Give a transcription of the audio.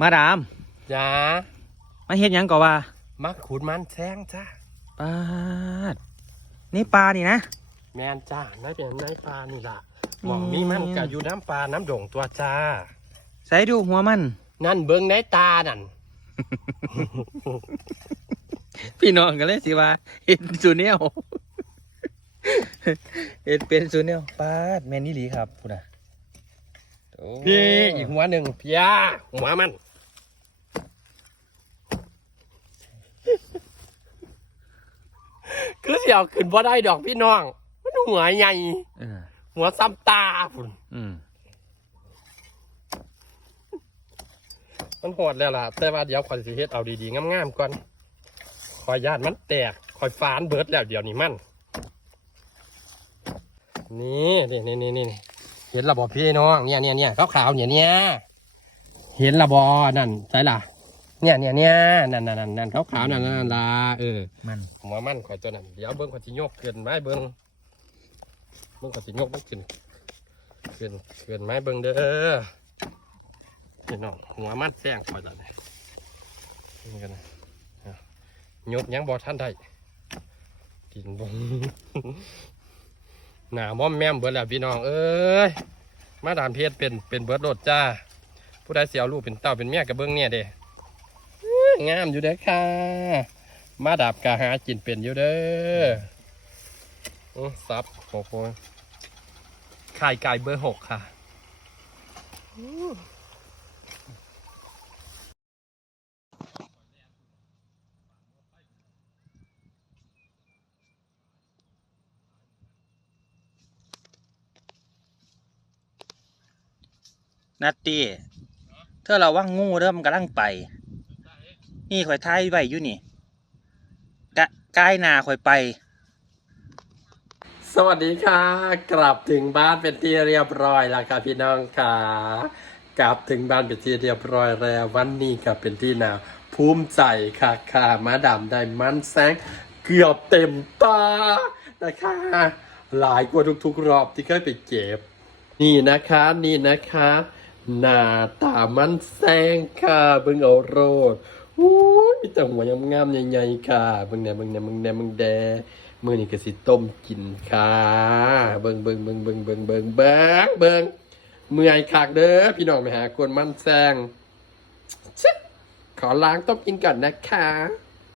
มาดาม จ้ามาเฮ็ดหยังก่อว่ามักขุดมันแซงจ้าปาดนี่ปลานี่นะ แมนจ้าได้เป็นในปลานี่ล่ะอืมหมองนี้มันก็อยู่น้ำปลาน้ำโด่งตัวจ้า ใส่ดูหัวมัน นั่นเบิ้งในตานั่นพี่น้องกันเลยสิว่าเห็นซูเนียลเห็นเป็นซูเนียลปาดแมนนี่หลีครับพูดนะโอ้พี่อีกหัวหนึ่งพี่ยาหัวมัน คือเสียวขึ้นบ่ได้ดอกพี่น้อง มันหัวใหญ่ เออหัวซ้ำตาพุ่นอืมมันโหดแล้วล่ะ แต่ว่าเดี๋ยวคอยสิเฮ็ดเอาดีๆงามๆก่อนคอยญาติมันแตกคอยฟานเบิดแล้วเดี๋ยวนี้มัน นี่นี่นี่นี่นี่เห็นระบอพี่น้องเนี่ยเนี่ยเนี่ยขาวๆเนี่ยเนี่ยเห็นระบอนั่นใช่ล่ะ เนี่ยเนี่ยเนี่ยนั่นนั่นนั่นนั่นขาวๆนั่นนั่นนั่นล่ะเออมันหัวมันข่อยตัวนั้นเดี๋ยวเบิ้งข่อยสิโยกเกินไม้เบิ้งเบิ้งข่อยสิโยกมันขึ้นขึ้นขึ้นไม้เบิ้งเด้อพี่น้องหัวมันแซงข่อยตัวนี้นี่กันนะเอายกยังบ่ทันได้กินบงหน้ามอมแม่มเบิดแล้วพี่น้องเอ้ยมาดามเพชรเป็นเป็นเบิดโลดจ้าผู้ใดเสียวลูกเป็นเต้าเป็นเมียกับเบิ้งเนี่ยเด้อื้อ งามอยู่เด้อค่ะ มาดาบกะหากินเป็นอยู่เด้อออซับโอ้โหไข่ไก่เบอร์หกค่ะนัตตี้เธอเราว่างงูเริ่มกำลังไป นี่ข่อยท้ายไว้อยู่นี่กะกายนาข่อยไป สวัสดีค่ะ กลับถึงบ้านเป็นที่เรียบร้อยแล้วค่ะพี่น้องค่ะ กลับถึงบ้านเป็นที่เรียบร้อยแล้ววันนี้ก็เป็นที่นาภูมิใจค่ะค่ะมาดามได้มันแสงเกือบเต็มตานะคะ หลายกว่าทุกๆ รอบที่เคยไปเก็บ นี่นะคะนี่นะคะ หน้าตามันแซงค่ะเบิ่งเอาโรด อู้ยมีแต่หัวงามๆใหญ่ๆค่ะเบิ่งเนี่ยเบิ่งเนี่ยเบิ่งเนี่ยเบิ่งแดมือนี่ก็สิต้มกินค่ะเบิ่งเบิ่งเบิ่งเบิ่งเบิ่งเบิ่งเบิ่งเบิ่งเมื่อยคักเด้อพี่น้องไปหาคนมั่นแซงขอล้างต้มกินก่อนนะคะ